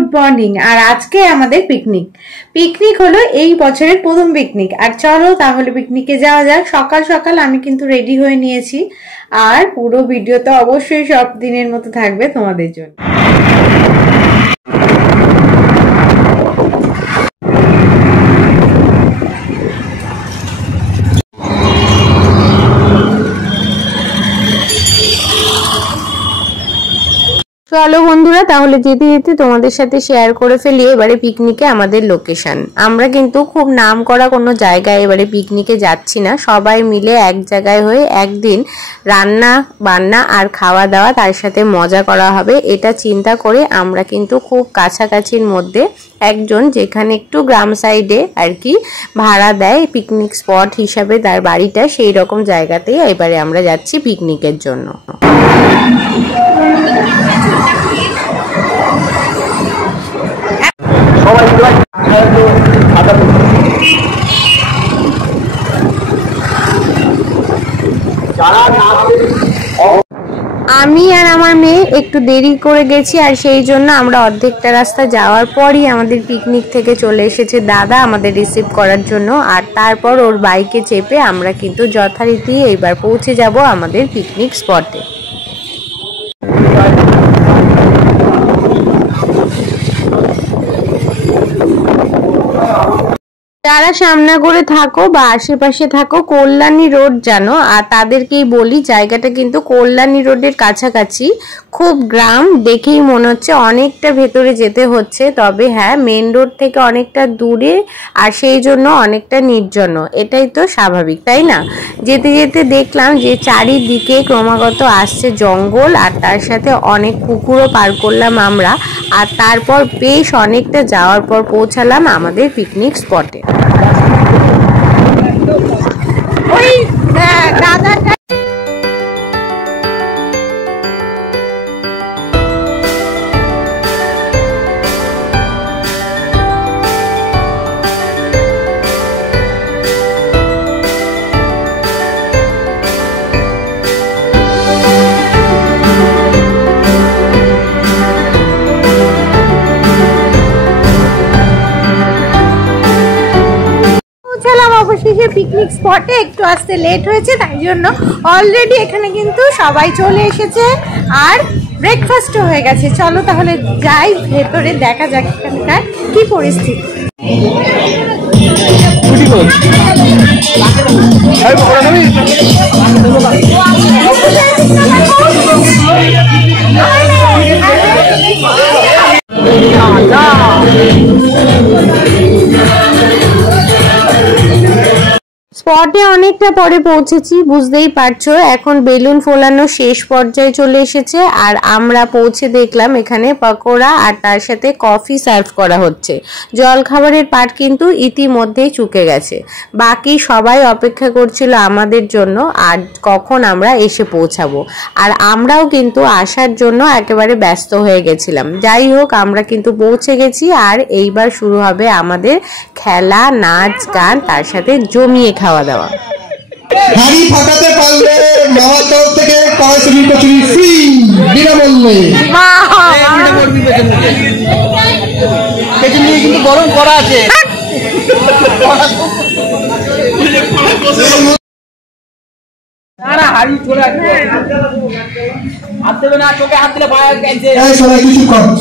Good morning. আর আজকে আমাদের picnic হলো এই বছরের প্রথম পিকনিক। আর চলো তাহলে পিকনিকে যাওয়া যাক। সকাল সকাল আমি কিন্তু রেডি হয়ে নিয়েছি, আর পুরো ভিডিও তো অবশ্যই সব দিনের মতো থাকবে তোমাদের জন্য। চলো বন্ধুরা, তাহলে যেতে যেতে তোমাদের সাথে শেয়ার করে ফেলি এবারে পিকনিকে আমাদের লোকেশন। আমরা কিন্তু খুব নাম করা কোনো জায়গায় এবারে পিকনিকে যাচ্ছি না, সবাই মিলে এক জায়গায় হয়ে একদিন রান্না বান্না আর খাওয়া দাওয়া তার সাথে মজা করা হবে, এটা চিন্তা করে আমরা কিন্তু খুব কাছাকাছির মধ্যে একজন, যেখানে একটু গ্রাম সাইডে আর কি ভাড়া দেয় পিকনিক স্পট হিসাবে তার বাড়িটা, সেই রকম জায়গাতেই এবারে আমরা যাচ্ছি পিকনিকের জন্য। আমি আর আমার মেয়ে একটু দেরি করে গেছি, আর সেই জন্য আমরা অর্ধেকটা রাস্তা যাওয়ার পরই আমাদের পিকনিক থেকে চলে এসেছে দাদা আমাদের রিসিভ করার জন্য। আর তারপর ওর বাইকে চেপে আমরা কিন্তু যথারীতি এইবার পৌঁছে যাব আমাদের পিকনিক স্পটে। যারা সামনে করে থাকো বা আশেপাশে থাকো, কল্যাণী রোড জানো, আর তাদেরকেই বলি জায়গাটা কিন্তু কল্যাণী রোডের কাছাকাছি, খুব গ্রাম দেখেই মনে হচ্ছে অনেকটা ভেতরে যেতে হচ্ছে, তবে হ্যাঁ মেন রোড থেকে অনেকটা দূরে আর সেই জন্য অনেকটা নির্জন, এটাই তো স্বাভাবিক তাই না। যেতে যেতে দেখলাম যে চারিদিকে ক্রমাগত আসছে জঙ্গল, আর তার সাথে অনেক পুকুরও পার করলাম আমরা, আর তারপর বেশ অনেকটা যাওয়ার পর পৌঁছালাম আমাদের পিকনিক স্পটে। ওই দাদাটা অবশেষে পিকনিক স্পটে একটু আসতে লেট হয়েছে, তাই জন্য অলরেডি এখানে কিন্তু সবাই চলে এসেছে আর ব্রেকফাস্টও হয়ে গেছে। চলো তাহলে যাই ভেতরে, দেখা যাক এখানকার কি পরিস্থিতি। স্পটে অনেকটা পরে পৌঁছেছি, বুঝতেই পারছো এখন বেলুন ফোলানো শেষ পর্যায়ে চলে এসেছে, আর আমরা পৌঁছে দেখলাম এখানে পকোড়া আর তার সাথে কফি সার্ভ করা হচ্ছে। জল খাবারের পাট কিন্তু ইতিমধ্যেই চুকে গেছে, বাকি সবাই অপেক্ষা করছিল আমাদের জন্য আর কখন আমরা এসে পৌঁছাবো, আর আমরাও কিন্তু আসার জন্য একেবারে ব্যস্ত হয়ে গেছিলাম। যাই হোক আমরা কিন্তু পৌঁছে গেছি, আর এইবার শুরু হবে আমাদের খেলা, নাচ গান, তার সাথে জমিয়ে খাওয়া দাওয়া। হাড়ি ফাটাতে পারলে মামার তরফ থেকে কড়াইশুঁটি কচুরি ফ্রি বিনামূল্যে। পেছন দিকে কিন্তু গরম করা আছে।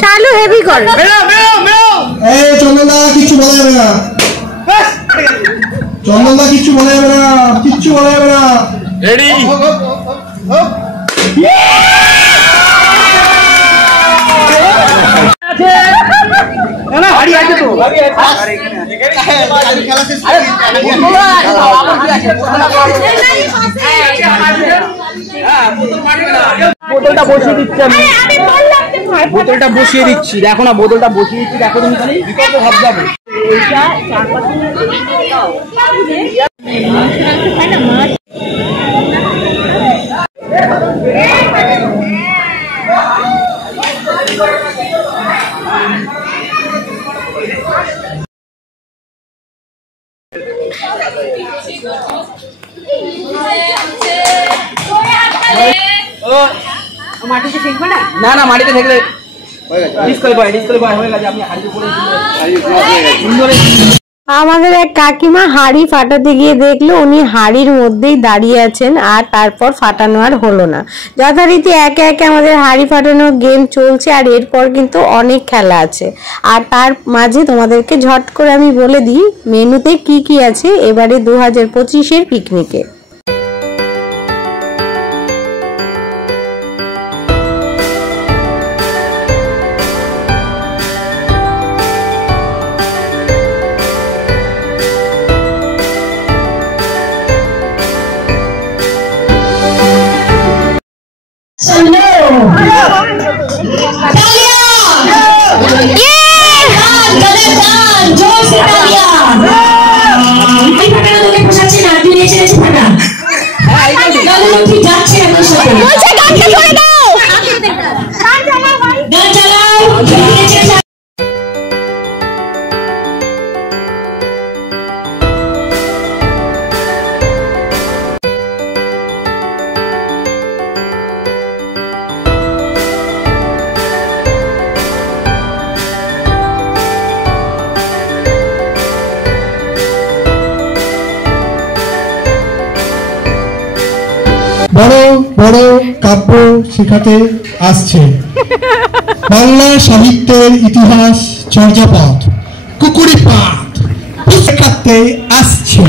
শালু হেভি কর, চন্দনদা কিছু বলা যাবে না, চন্দনদা কিচ্ছু বলা যাবে না, কিচ্ছু বলা যাবে না। রেডি বোতলটা বসিয়ে দিচ্ছি, বোতলটা বসিয়ে দিচ্ছি, দেখো না বোতলটা বসিয়ে দিচ্ছি, দেখো তুমি খালি বিকল্প ভাব যাবে। মাটিতে ফেলবে না? না না, মাটিতে ফেললে আমাদের এক কাকিমা হাড়ি ফাটাতে গিয়ে দেখলো উনি হাড়ির মধ্যেই দাঁড়িয়ে আছেন, আর তারপর ফাটানো আর হলো না। যথারীতি একে একে আমাদের হাড়ি ফাটানোর গেম চলছে, আর এরপর কিন্তু অনেক খেলা আছে। আর তার মাঝে তোমাদেরকে ঝট করে আমি বলে দিই মেনুতে কি কি আছে এবারে 2025-এর পিকনিকে। বড় বড় কাব্য শেখাতে আসছে, বাংলা সাহিত্যের ইতিহাস চর্যাপদ কুকুরি পাঠ শেখাতে আসছে।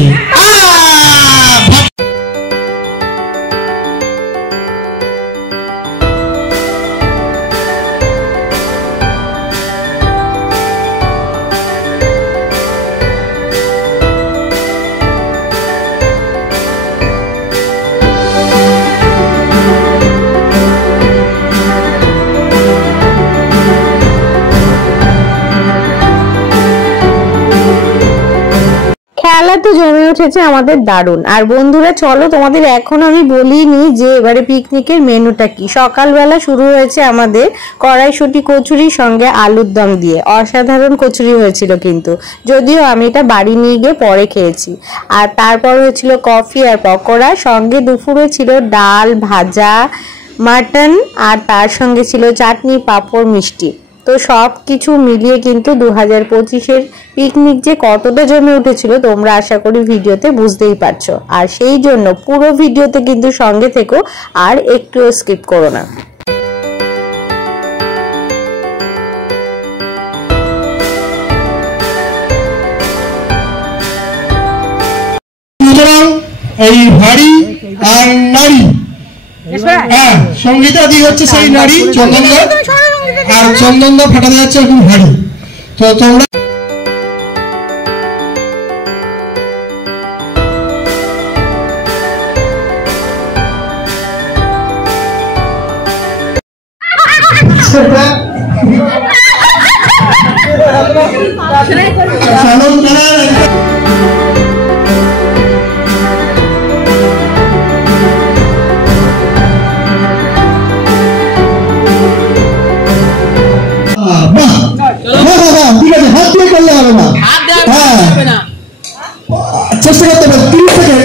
খেলা তো জমে উঠেছে আমাদের দারুণ। আর বন্ধুরা চলো তোমাদের এখন আমি বলিনি যে এবারে পিকনিকের মেনুটা কি। সকালবেলা শুরু হয়েছে আমাদের কড়াইশুঁটি কচুরির সঙ্গে আলুর দম দিয়ে, অসাধারণ কচুরি হয়েছিল কিন্তু, যদিও আমি এটা বাড়ি নিয়ে গিয়ে পরে খেয়েছি। আর তারপর হয়েছিল কফি আর পকোড়া, সঙ্গে দুপুরে ছিল ডাল ভাজা মাটন, আর তার সঙ্গে ছিল চাটনি পাঁপড় মিষ্টি। তো সব কিছু মিলিয়ে কিন্তু 2025-এর পিকনিক যে কতটা জমে উঠেছিল তোমরা আশা করি ভিডিওতে বুঝতেই পারছো। আর সেই জন্য পুরো ভিডিওতে কিন্তু সঙ্গে থেকো, আর একটুও স্কিপ করো না। এই ভারী আর নারী, হ্যাঁ সঙ্গীতা দি হচ্ছে সেই নারী চন্দনদা, আর চন্দনদা ফাটাতে যাচ্ছে এখন ভারী। তো তোমরা ঠিক আছে, হাত দিয়ে করলে হবে না, চেষ্টা করতে হবে। 30 সেকেন্ড।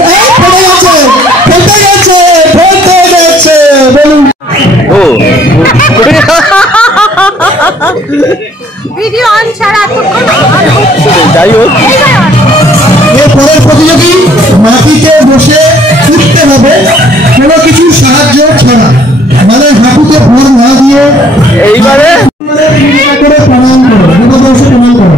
ফেটে গেছে ফেটে গেছে বলুন। ভিডিও অন ছাড়া যাই হোক, এরপরের প্রতিযোগী মাটিতে বসে উঠতে হবে কোনো কিছু সাহায্য ছাড়া, মানে হাঁটুতে ভর না দিয়ে এইবারে করে প্রণাম করো, বসে প্রণাম করো।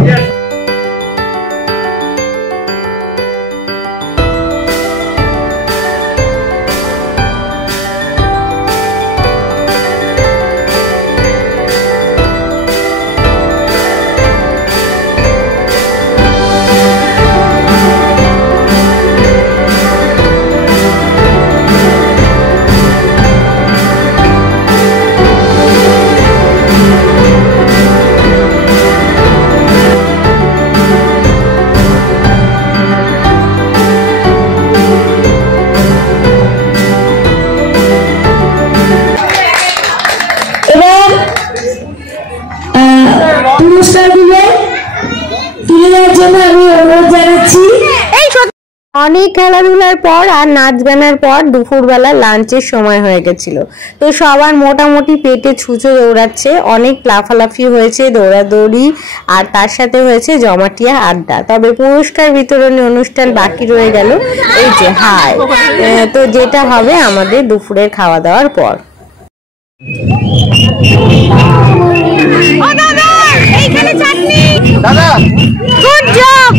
অনেক খেলাধুলার পর আর নাচ গানার পর দুপুরবেলা লাঞ্চের সময় হয়ে গেছিল। তো সবার মোটামুটি পেটে ছুঁচো দৌড়াচ্ছে, অনেক লাফালাফি হয়েছে, দৌড়াদৌড়ি, আর তার সাথে হয়েছে জমাটিয়া আড্ডা। তবে পুরস্কার বিতরণী অনুষ্ঠান বাকি রয়ে গেল, এই যে হাই, তো যেটা হবে আমাদের দুপুরের খাওয়া দাওয়ার পর। দাদা good job,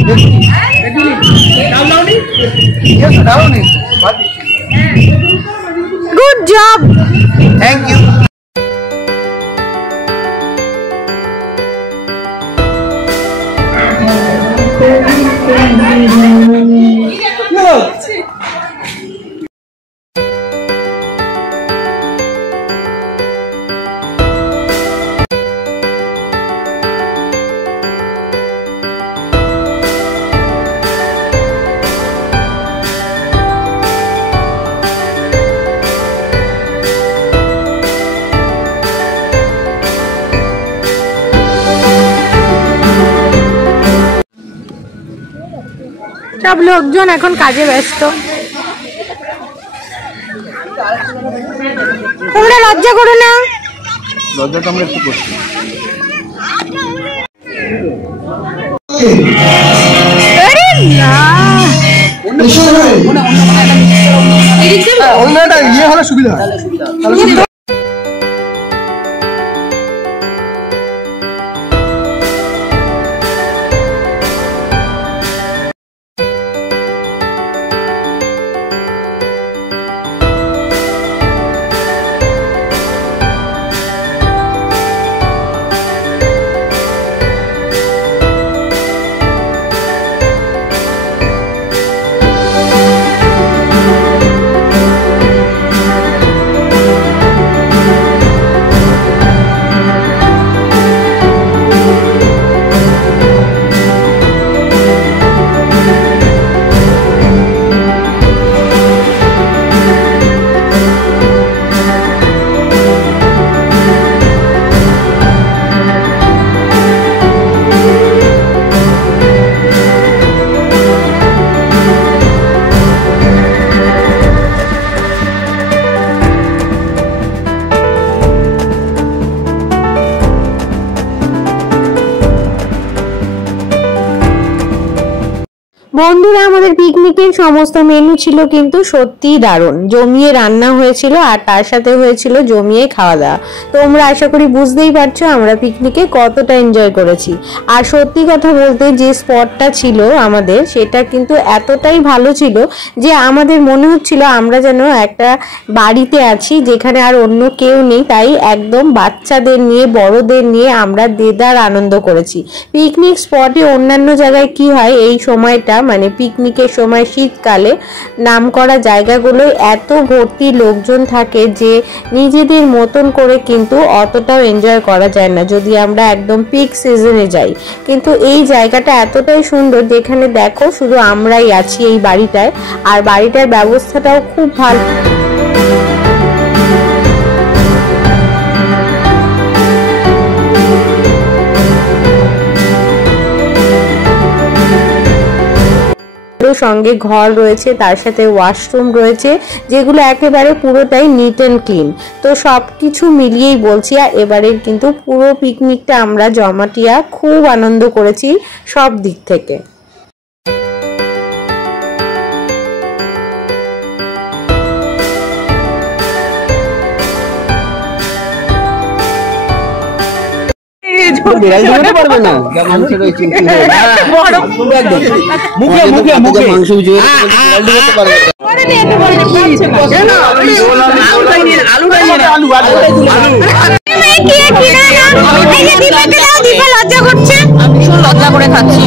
good job, thank you. সব লোকজন এখন কাজে ব্যস্ত। তোমরা লজ্জা করো না? লজ্জাটা আমরা একটু করছি। অন্যটা ইয়ে হলে সুবিধা হয়। বন্ধুরা, আমাদের পিকনিকের সমস্ত মেনু ছিল কিন্তু সত্যিই দারুণ, জমিয়ে রান্না হয়েছিল আর তার সাথে হয়েছিল জমিয়ে খাওয়া দাওয়া। তোমরা আশা করি বুঝতেই পারছো আমরা পিকনিকে কতটা এনজয় করেছি। আর সত্যি কথা বলতে যে স্পটটা ছিল আমাদের, সেটা কিন্তু এতটাই ভালো ছিল যে আমাদের মনে হচ্ছিল আমরা যেন একটা বাড়িতে আছি যেখানে আর অন্য কেউ নেই। তাই একদম বাচ্চাদের নিয়ে বড়দের নিয়ে আমরা দেদার আনন্দ করেছি। পিকনিক স্পটে অন্যান্য জায়গায় কি হয়, এই সময়টা মানে পিকনিকের সময় শীতকালে নামকরা জায়গাগুলো এত ভর্তি লোকজন থাকে যে নিজেদের মতন করে কিন্তু অতটাও এনজয় করা যায় না যদি আমরা একদম পিক সিজনে যাই। কিন্তু এই জায়গাটা এতটাই সুন্দর যেখানে দেখো শুধু আমরাই আছি এই বাড়িটায়, আর বাড়িটার ব্যবস্থাটাও খুব ভালো। সঙ্গে ঘর রয়েছে, তার সাথে ওয়াশরুম রয়েছে, যেগুলো একেবারে পুরোটাই নিট অ্যান্ড ক্লিন। তো সবকিছু মিলিয়েই বলছি, আর এবারের কিন্তু পুরো পিকনিকটা আমরা জমাটিয়া খুব আনন্দ করেছি সব দিক থেকে। লজ্জা করে খাচ্ছি।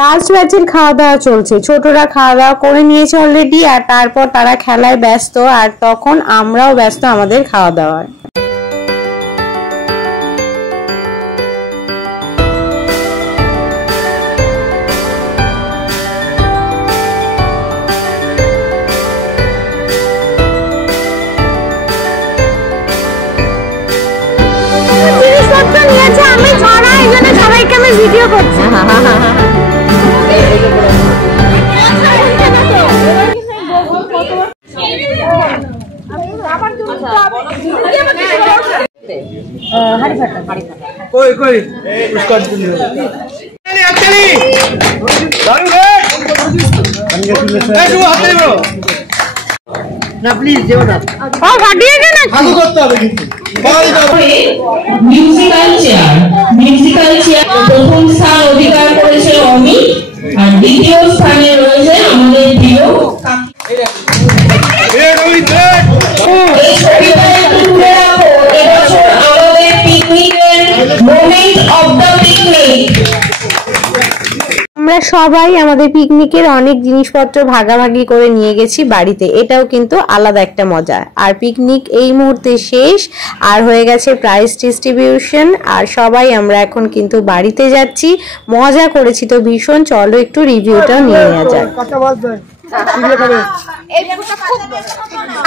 লাস্ট ব্যাচের খাওয়া দাওয়া চলছে, ছোটরা খাওয়া দাওয়া করে নিয়েছে অলরেডি, আর তারপর তারা খেলায় ব্যস্ত, আর তখন আমরাও ব্যস্ত আমাদের খাওয়া দাওয়ার। ভিডিও করছে। না প্লিজ যেও না। ও ফাটিয়ে গেল না, ভালো করতে হবে কিন্তু। মিউজিক্যাল চেয়ার প্রথম স্থান অধিকার করেছে অমি, আর দ্বিতীয় স্থানে রয়েছে আমাদের প্রিয় এই ছবিটা একটু তুলে রাখো। এবছর আমাদের পিকনিকের মোমেন্ট অফ দ্য পিকনিক। আমরা সবাই আমাদের পিকনিকের অনেক জিনিসপত্র ভাগাভাগি করে নিয়ে গেছি বাড়িতে, এটাও কিন্তু আলাদা একটা মজা। আর পিকনিক এই মুহূর্তে শেষ, আর হয়ে গেছে প্রাইজ ডিস্ট্রিবিউশন, আর সবাই আমরা এখন কিন্তু বাড়িতে যাচ্ছি। মজা করেছি তো ভীষণ, চলো একটু রিভিউটা নিয়ে নেওয়া যাক।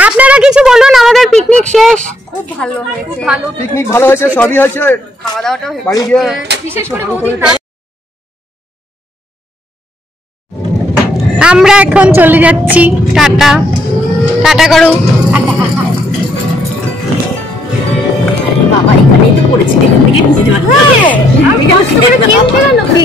আপনারা কিছু বলুন, আমাদের পিকনিক শেষ। খুব ভালো হয়েছে, পিকনিক ভালো হয়েছে, সবই হয়েছে, খাওয়া দাওয়াটাও বাড়ি গিয়ে বিশেষ করে বৌদি আমরা এখন চলে যাচ্ছি, টাটা টাটা করো। বাবা এখানেই তো পড়েছি, এখান থেকে নিয়ে যাওয়া আমি কষ্ট করে কিনতে গেল কি